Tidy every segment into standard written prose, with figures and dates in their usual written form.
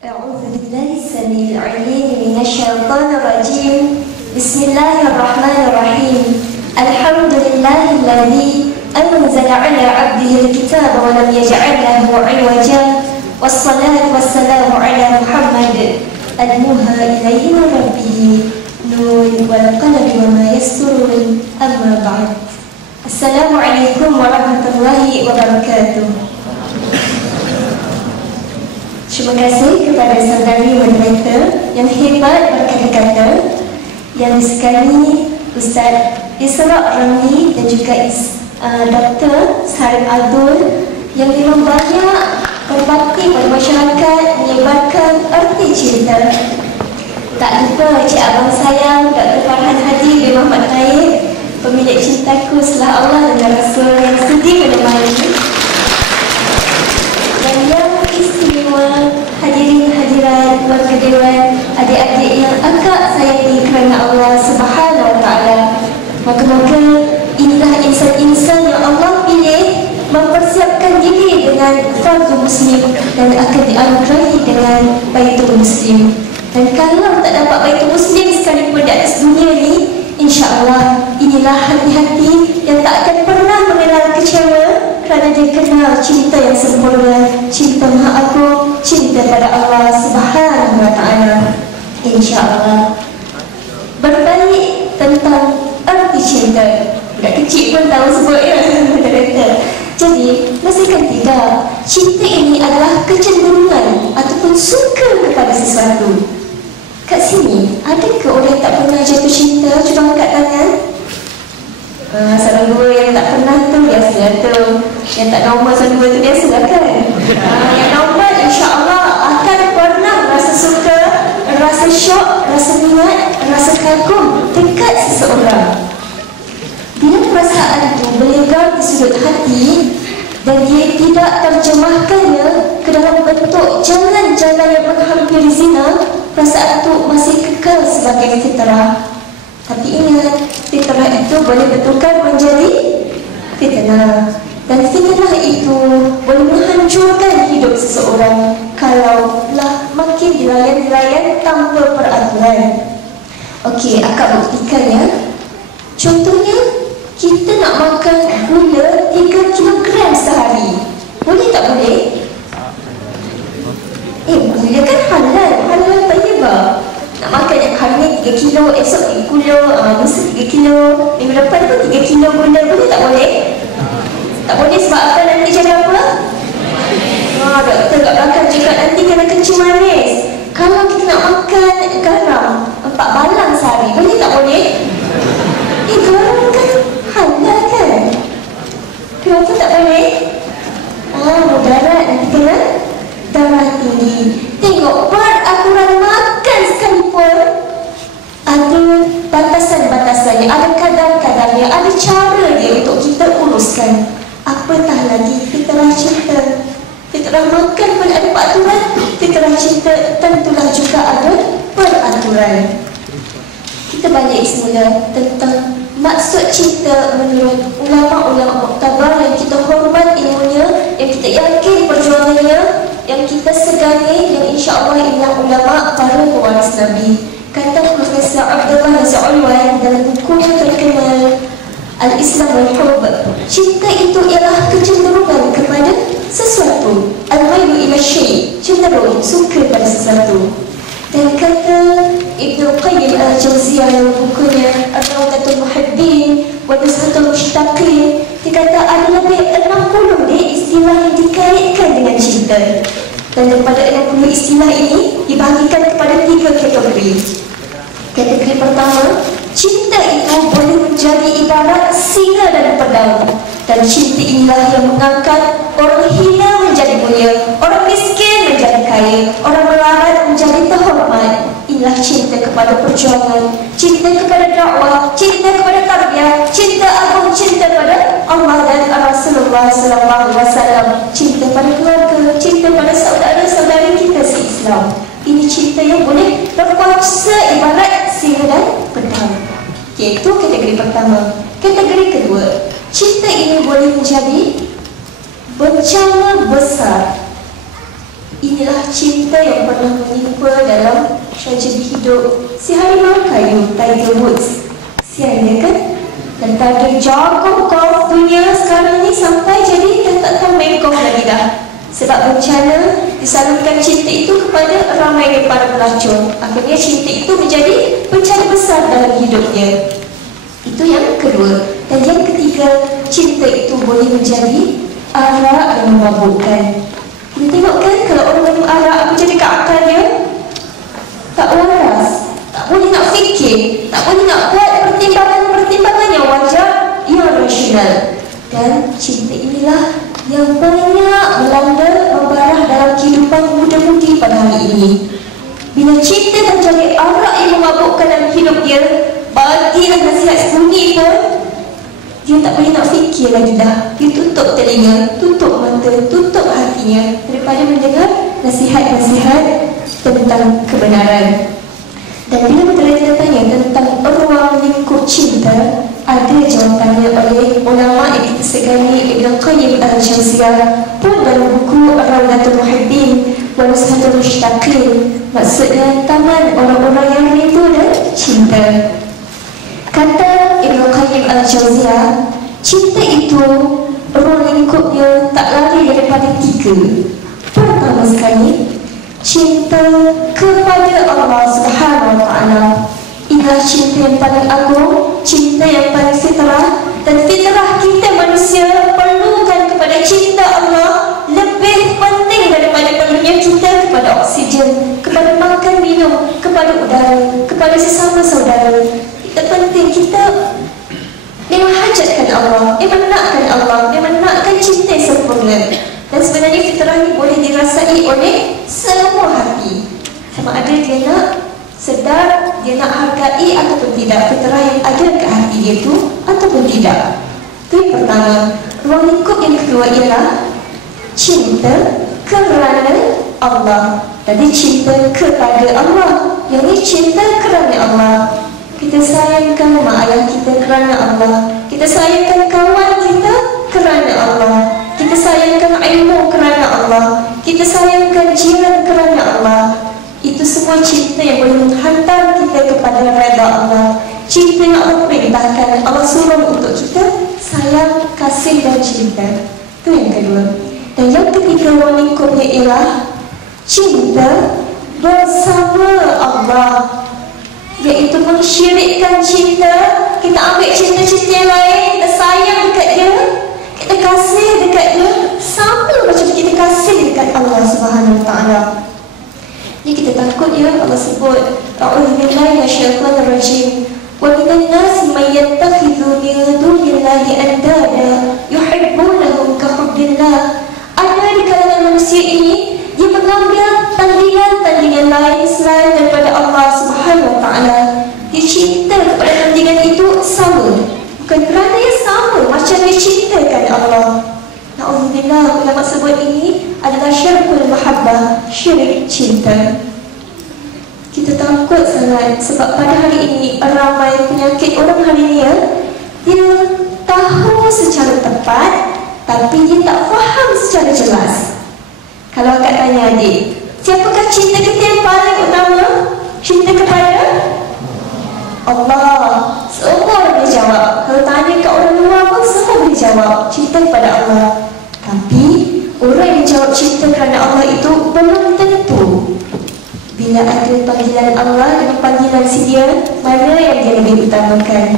أعوذ بالله السميع العليم من الشيطان الرجيم. بسم الله الرحمن الرحيم. الحمد لله الذي أنزل على عبده الكتاب ولم يجعل له عوجا، والصلاة والسلام على محمد الموحى إليه من ربه نون والقلم وما يسطرون. أما بعد، السلام عليكم ورحمة الله وبركاته. Terima kasih kepada saudari moderator yang hebat berkata-kata, yang disekali Ustaz Isra Ramli dan juga Dr. Sarif Abdul yang memang banyak berbakti pada masyarakat menyebarkan erti cinta. Tak lupa Cik Abang sayang Dr. Farhan Haji bin Muhammad Taib, pemilik cintaku setelah Allah dan Rasul yang sudi menemani, dan yang istimewa hadirin hadirat keluarga dewan, adik-adik yang akak sayangi kerana Allah Subhanahu Wa Taala. Moga-moga inilah insan-insan yang Allah pilih mempersiapkan diri dengan fardu muslim dan akan dianugerahi dengan baitul muslim. Dan kalau tak dapat baitul muslim sekalipun di atas dunia ni, insya-Allah inilah hati-hati yang tak akan pernah mengenal kecewa kerana dia kenal cinta yang sempurna, cinta Maha Agung, cinta pada Allah Subhanahu Wa Taala. Insya-Allah. Berbalik tentang arti cinta, budak kecil pun tahu sebut ya. Jadi, pastikan tidak, cinta ini adalah kecenderungan ataupun suka kepada sesuatu. Kat sini, adakah orang yang tak pernah jatuh cinta? Cuba angkat tangan. Salah dua yang tak pernah tu biasa tu. Yang tak normal salah dua tu biasa lah kan. Yang normal insya-Allah akan pernah rasa suka, rasa syok, rasa minat, rasa kagum dekat seseorang. Bila perasaan itu melegar di sudut hati dan dia tidak terjemahkannya ke dalam bentuk jalan-jalan yang menghampiri zina, perasaan itu masih kekal sebagai fitrah. Tapi ingat, fitrah itu boleh bertukar menjadi fitnah. Dan fitnah itu boleh menghancurkan hidup seseorang kalaulah makin dilayan-layan tanpa peraturan. Okey, akak buktikan ya. Contohnya, kita nak makan gula 3 kilogram sehari. Boleh tak boleh? Gula kan halal tayyibah. Nak makan yang hari ni 3 kilo, esok 3 kilo, lusa 3 kilo, minggu depan pun 3 kilo gula. Boleh tak boleh? Tak boleh sebab apa nanti jadi apa? Doktor kat belakang cakap nanti kena kencing manis. Kalau kita nak makan garam 4 balang sehari, boleh tak boleh? Garam kan halal kan? Kenapa tak boleh? Mudarat nanti kena darah tinggi. Tengok, peraturan makan sekalipun ada batasan-batasannya, ada kadar-kadarnya, ada cara dia untuk kita uruskan. Apatah lagi fitrah cinta. Fitrah makan pun ada peraturan, fitrah cinta tentulah juga ada peraturan. Kita balik semula tentang maksud cinta menurut ulama-ulama muktabar yang kita hormat ilmunya, yang kita yakin perjuangannya, yang kita segani, yang insya-Allah inilah ulama para pewaris Nabi. Kata Profesor Abdullah Nas'ulwan dalam bukunya terkenal Al-Islam wal Hub, cinta itu ialah kecenderungan kepada sesuatu. Al-ghaibu ila syai', cenderung suka pada sesuatu. Dan kata Ibnu Qayyim Al-Jauziyah dalam bukunya Ar-Rawdatul Muhibbin wa Nuzhatul Mushtaqin, dia kata ada lebih 60 istilah yang dikaitkan dengan cinta. Dan daripada 60 istilah ini dibahagikan kepada 3 kategori. Kategori pertama, cinta itu boleh menjadi ibarat singa dan pedang. Dan cinta inilah yang mengangkat orang hina menjadi mulia, orang miskin menjadi kaya, orang melarat menjadi terhormat. Inilah cinta kepada perjuangan, cinta kepada dakwah, cinta kepada tarbiyah, cinta agung, cinta pada Allah dan Rasulullah SAW, cinta pada keluarga, cinta pada saudara-saudari kita se-Islam. Ini cinta yang boleh berkuasa ibarat singa dan pedang. Itu kategori pertama. Kategori kedua, cinta ini boleh menjadi bencana besar. inilah cinta yang pernah menimpa dalam tragedi hidup si harimau kayu Tiger Woods. Sian dia kan? Daripada jago golf dunia sekarang ni sampai jadi dah tak tahu main golf lagi dah. Sebab bencana disalurkan cinta itu kepada ramai daripada pelacur. Akhirnya cinta itu menjadi bencana besar dalam hidupnya. Itu yang kedua. Dan yang ketiga, cinta itu boleh menjadi arak yang memabukkan. Kita tengok kan kalau orang minum arak, apa jadi kat akal dia? Tak waras, tak boleh nak fikir, tak boleh nak buat pertimbangan yang wajar, yang rasional. Dan cinta inilah yang banyak melanda membarah dalam kehidupan muda-mudi pada hari ini. Bila cinta dah jadi arak yang memabukkan dalam hidup dia, bagilah nasihat sembunyi pun dia tak boleh nak fikir lagi dah. Dia tutup telinga, tutup mata, tutup hatinya daripada mendengar nasihat-nasihat tentang kebenaran. Dan bila bertanya-tanya tentang ruang lingkup cinta, ada jawapannya oleh ulama yang kita segani Ibn Qayyim al-Jawziyah pun dalam buku Rawdatul Muhibbin wa Nuzhatul Mushtaqin, maksudnya taman orang-orang yang rindu dan cinta. Kata Ibn Qayyim al-Jawziyah, cinta itu ruang lingkupnya tak lari daripada tiga. Pertama sekali, cinta kepada Allah Subhanahu wa Ta'ala. Inilah cinta yang paling agung, cinta yang paling fitrah. Dan fitrah kita manusia perlukan kepada cinta Allah lebih penting daripada perlunya kita kepada oksigen, kepada makan minum, kepada udara, kepada sesama saudara. Kita penting, kita memang hajatkan Allah, memang nakkan Allah, memang nakkan cinta yang sempurna. Dan sebenarnya fitrah ini boleh dirasai oleh semua hati. Sama ada dia nak sedar, dia nak hargai ataupun tidak fitrah yang ada ke hati dia itu ataupun tidak. Itu yang pertama. Ruang lingkup yang kedua ialah cinta kerana Allah. Tadi cinta kepada Allah, yang ini cinta kerana Allah. Kita sayangkan mak ayah kita kerana Allah. Kita sayangkan kawan kita kerana Allah. Kita sayangkan ilmu kerana Allah. Kita sayangkan jiran kerana Allah. Itu semua cinta yang boleh menghantar kita kepada redha Allah. Cinta yang Allah perintahkan, Allah suruh untuk kita sayang, kasih dan cinta. Itu yang kedua. Dan yang ketiga ruang lingkupnya ialah cinta bersama Allah, iaitu mensyirikkan cinta. Kita ambil cinta-cinta yang lain, kita sayang dekat dia, kita kasih dekat dia, sama macam kita kasih dekat Allah Subhanahu wa Ta'ala. Ni kita takut ya, Allah sebut a'udzubillahi minasyaitonir rajim. Wa minan nasi may yattakhidhu min dunillahi andada yuhibbunahum ka hubbillah. Ada di kalangan manusia ini dia mengambil tandingan-tandingan lain selain daripada Allah Subhanahu wa Ta'ala. Dia cinta kepada tandingan itu sama, bukan kerana dia sama macam dia cintakan Allah. Na'udzubillah, ulama sebut ini adalah syirkul mahabbah, syirik cinta. Kita takut sangat sebab pada hari ini ramai penyakit orang hari ini ya, dia tahu secara tepat tapi dia tak faham secara jelas. Kalau akak tanya adik, siapakah cinta kita yang paling utama? Cinta kepada Allah. Semua boleh jawab. Kalau tanya kat orang luar pun semua boleh jawab cinta kepada Allah. Tapi orang yang jawab cinta kerana Allah itu belum tentu. Bila ada panggilan Allah dengan panggilan si dia, mana yang dia lebih utamakan?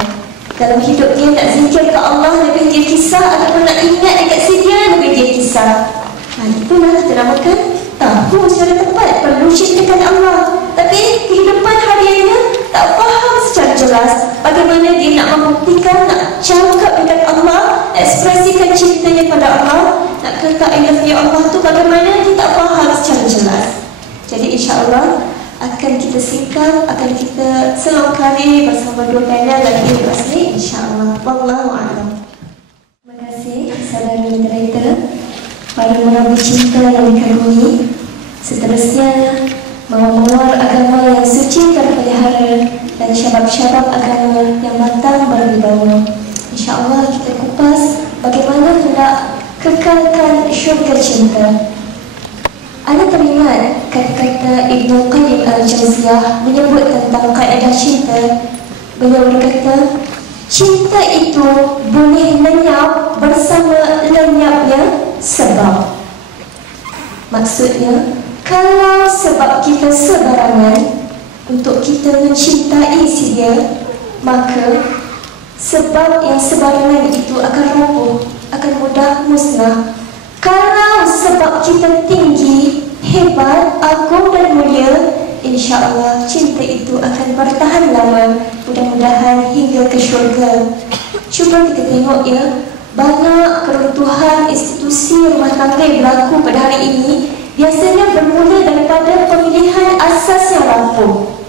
Dalam hidup dia nak zikir ke Allah, lebih dia kisah, ataupun nak ingat dekat si dia, lebih dia kisah. Itulah kita namakan tahu secara tepat perlu cintakan Allah. Tapi kehidupan hariannya tak faham secara jelas bagaimana dia nak membuktikan, nak cakap dengan Allah, ekspresikan cintanya pada Allah, nak kata I love you Allah tu bagaimana dia tak faham secara jelas. Jadi insya-Allah akan kita singkat, akan kita selongkari bersama dua panel lagi lepas ni insya-Allah. Wallahu a'lam. Terima kasih saudara moderator, para menabuh cinta yang dikagumi. Seterusnya mawar-mawar agama yang suci terpelihara dan syabab-syabab agama yang matang berwibawa. InsyaAllah kita kupas bagaimana hendak kekalkan syurga cinta. Anda teringat kata-kata Ibnu Qayyim Al-Jauziyah menyebut tentang kaedah cinta. Beliau berkata, cinta itu boleh lenyap bersama lenyapnya sebab. Maksudnya, kalau sebab kita sebarangan untuk kita mencintai si dia, maka sebab yang sebarangan itu akan roboh, akan mudah musnah. Kalau sebab kita tinggi, hebat, agung dan mulia, insya-Allah cinta itu akan bertahan lama, mudah-mudahan hingga ke syurga. Cuba kita tengok ya, banyak keruntuhan institusi rumah tangga yang berlaku pada hari ini biasanya bermula daripada pemilihan asas yang rapuh.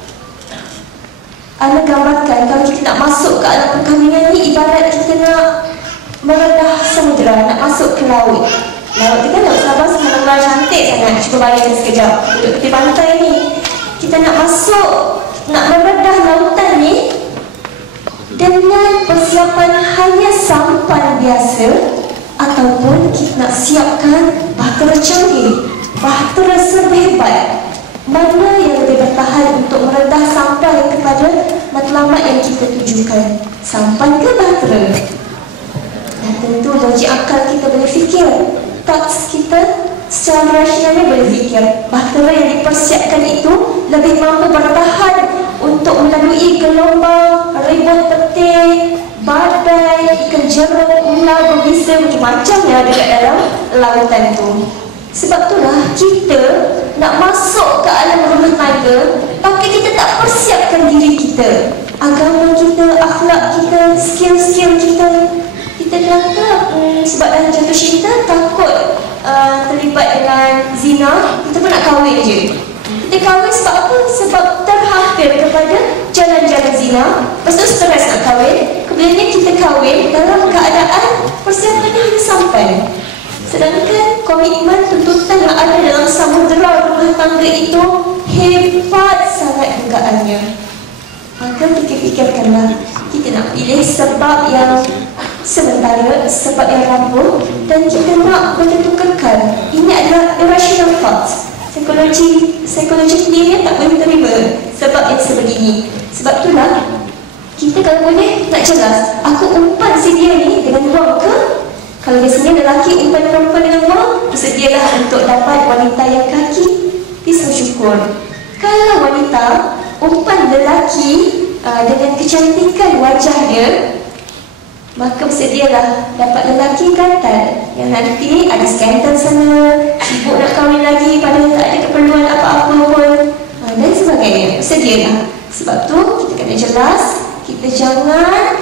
Anda gambarkan kalau kita nak masuk ke alam perkahwinan ni ibarat kita nak merendah samudera, nak masuk ke laut. Laut tu kan laut Sabah sangat cantik sangat. Cuba bayangkan sekejap duduk tepi pantai ni. Kita nak masuk, nak meredah lautan ni dengan persiapan hanya sampan biasa, ataupun kita nak siapkan bahtera canggih, bahtera serba-hebat. Mana yang lebih bertahan untuk meredah sampai kepada matlamat yang kita tujukan, sampan ke bahtera? Dan tentu logik akal kita boleh fikir, tak kita secara rasionalnya boleh fikir bahtera yang dipersiapkan itu lebih mampu bertahan untuk melalui gelombang, ribuan petir, badai, ikan jerung, ular, berbisa, macam-macam yang ada kat dalam lautan tu. Sebab itulah kita nak masuk ke alam rumah tangga, tapi kita tak persiapkan diri kita, agama kita, akhlak kita, skill-skill kita. Kita kata sebab dah jatuh cinta, takut terlibat dengan zina, kita pun nak kahwin je. Kita kahwin sebab apa? Sebab terhampir kepada jalan-jalan zina. Lepas tu stres nak kahwin. Kemudiannya kita kahwin dalam keadaan persiapannya hanya sampai. Sedangkan komitmen tuntutan yang ada dalam samudera rumah tangga itu hebat sangat dugaannya. Maka fikir-fikirkanlah, kita nak pilih sebab yang sementara, sebab yang rapuh, dan kita nak betul kekal. Ini adalah irrational thoughts. Psikologi sendiri tak boleh terima sebab yang sebegini. Sebab itulah kita kalau boleh nak jelas, aku umpan si dia ni dengan wang ke? Kalau biasanya lelaki umpan perempuan dengan wang, bersedialah untuk dapat wanita yang kaki pisau syukur. Kalau wanita umpan lelaki dengan kecantikan wajahnya, maka bersedialah dapat lelaki gantal yang nanti ada skandal sana, sibuk nak kahwin lagi padahal tak ada keperluan apa-apa pun, dan sebagainya. Bersedialah. Sebab tu kita kena jelas, kita jangan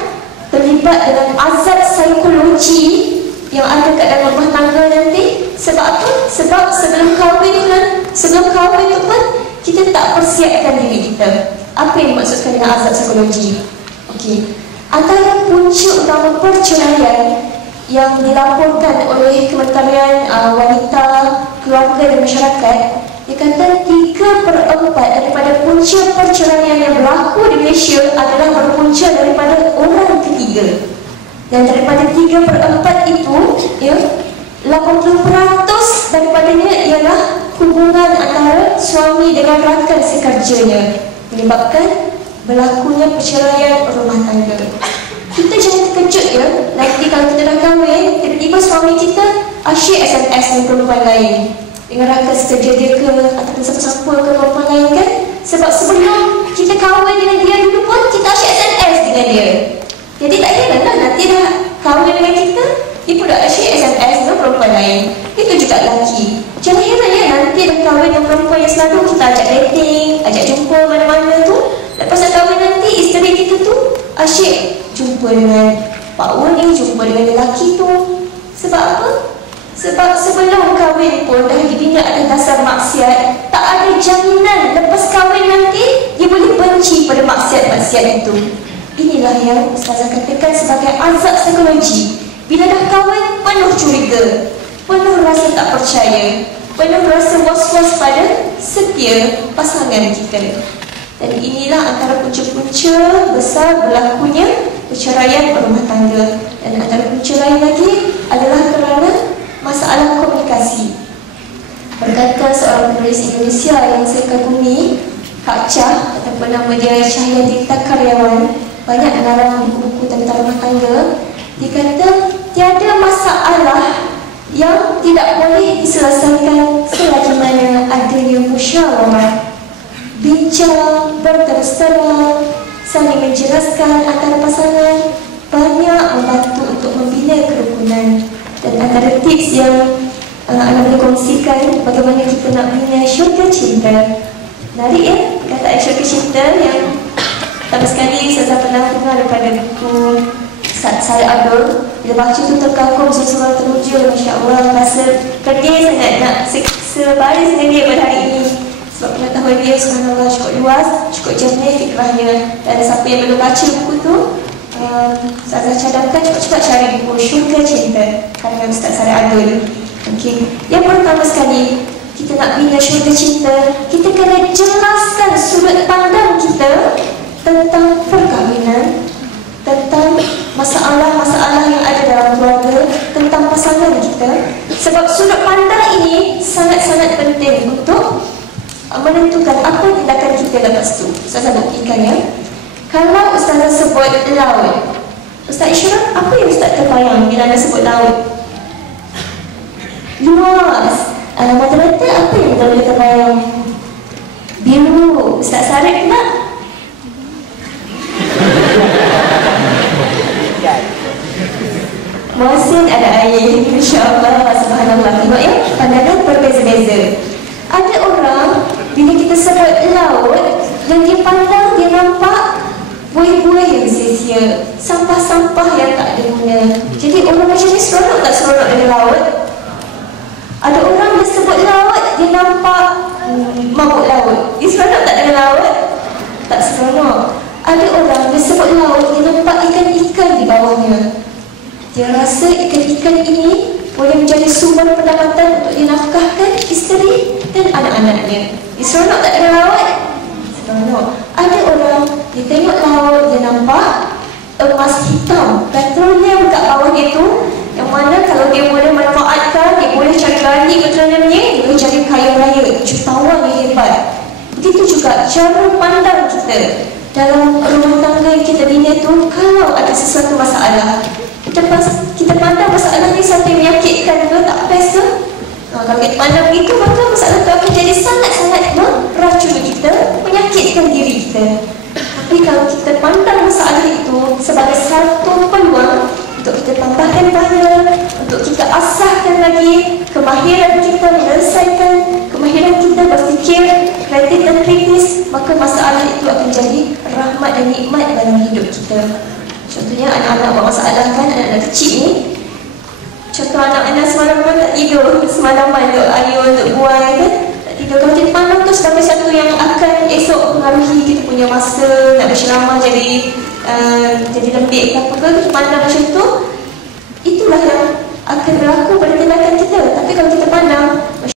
terlibat dengan azab psikologi yang ada kat dalam rumah tangga nanti. Sebab apa? Sebab sebelum kahwin tu pun kita tak persiapkan diri kita. Apa yang dimaksudkan dengan azab psikologi? Okey, antara punca utama perceraian yang dilaporkan oleh Kementerian Wanita, Keluarga dan Masyarakat, dia kata 3/4 daripada punca perceraian yang berlaku di Malaysia adalah berpunca daripada orang ketiga. Dan daripada 3/4 itu, ya, 80% daripadanya ialah hubungan antara suami dengan rakan sekerjanya, menyebabkan berlakunya perceraian rumah tangga. Kita jangan terkejut ya, nanti kalau kita dah kahwin, tiba-tiba suami kita asyik SMS dengan perempuan lain, dengan rakan sekerja dia ke, atau siapa-siapa ke perempuan lain kan. Sebab sebelum kita kahwin dengan dia dulu pun, kita asyik SMS dengan dia. Jadi tak heranlah nanti dah kahwin dengan kita, dia pun dah asyik SMS dengan perempuan lain. Itu juga lelaki. Jangan heran ya, nanti dah kahwin dengan perempuan yang selalu kita ajak dating, ajak jumpa mana-mana tu. Lepas dah kahwin nanti, isteri kita tu asyik jumpa dengan Pak Wan ni, jumpa dengan lelaki tu. Sebab apa? Sebab sebelum kahwin pun dah dibina atas dasar maksiat. Tak ada jaminan lepas kahwin nanti dia boleh benci pada maksiat-maksiat itu. Inilah yang Ustazah katakan sebagai azab psikologi. Bila dah kahwin, penuh curiga, penuh rasa tak percaya, penuh rasa was-was pada setia pasangan kita. Dan inilah antara punca-punca besar berlakunya perceraian berumah tangga. Dan antara punca lain lagi adalah kerana masalah komunikasi. Berkata seorang penulis Indonesia yang saya kagumi, Kak Chah, ataupun nama dia Cahyatirta Karyawan, banyak mengarang buku-buku tentang rumah tangga. Dia kata tiada masalah yang tidak boleh diselesaikan selagi mana adanya musyawarah, bincang, berterus terang, saling menjelaskan antara pasangan, banyak membantu untuk membina kerukunan. Dan antara tips yang Anda boleh kongsikan bagaimana kita nak bina syurga cinta. Menarik ya, perkataan syurga cinta yang pertama sekali saya pernah dengar daripada buku Syed Abdul. Bila baca tu terkagum, seseorang teruja, Masya Allah, rasa pedih sangat nak sebaris dengan dia pada hari ini. Sebab pengetahuan dia subhanallah cukup luas, cukup jernih fikrahnya. Dan siapa yang belum baca buku tu, saya cadangkan cepat-cepat cari buku Syurga Cinta karya Ustaz Syed Abdul. Okay. Yang pertama sekali, kita nak bina syurga cinta, kita kena jelaskan sudut pandang kita tentang perkahwinan, tentang masalah-masalah yang ada dalam keluarga, tentang pasangan kita. Sebab sudut pandang ini sangat-sangat penting untuk menentukan apa tindakan kita lepas tu. Ustazah buktikan ya. Kalau Ustazah sebut laut, Ustaz Ishraf, apa yang Ustaz terbayang bila anda sebut laut? Luas. Mata-mata apa yang boleh terbayang? Biru. Ustaz Sarek pula? Muasin ada air. InsyaAllah. Subhanallah. Tengok ya, pandangan berbeza-beza. Ada orang, bila kita sebut laut, yang dia pandang, dia nampak buih-buih yang sia-sia, sampah-sampah yang tak ada guna. Jadi orang macam ni seronok tak seronok dengan laut? Ada orang dia sebut laut, dia nampak mabuk laut. Dia seronok tak dengan laut? Tak seronok. Ada orang dia sebut laut, dia nampak ikan-ikan di bawahnya. Dia rasa ikan-ikan ini boleh menjadi sumber pendapatan untuk dinafkahkan isteri dan anak-anaknya. Dia seronok tak dengan laut? Seronok. Ada orang dia tengok laut, dia nampak emas hitam, petroleum kat bawah dia tu, yang mana kalau dia boleh manfaatkan, dia boleh cari gali petroleumnya, dia boleh cari kaya raya, jutawan yang hebat. Begitu juga cara pandang kita dalam rumah tangga yang kita bina tu. Kalau ada sesuatu masalah, kita pandang masalah ni sampai menyakitkan ke, tak best ke? Kalau kita pandang begitu, maka masalah tu akan jadi sangat-sangat meracuni kita, menyakitkan diri kita. Tapi kalau kita pandang masalah itu sebagai satu peluang untuk kita tambahkan pahala, untuk kita asahkan lagi kemahiran kita menyelesaikan, kemahiran kita berfikir kreatif dan kritis, maka masalah itu akan jadi rahmat dan nikmat dalam hidup kita. Contohnya anak-anak bermasalah kan, anak-anak kecil ni. Contoh anak-anak semalaman tak tidur, semalaman untuk ayun, untuk buai kan, tak tidur. Kalau kita pandang tu sebagai satu yang akan esok mengaruhi kita punya masa nak berceramah jadi lembik ke apa ke, kita pandang macam tu, itulah yang akan berlaku pada tindakan kita. Tapi kalau kita pandang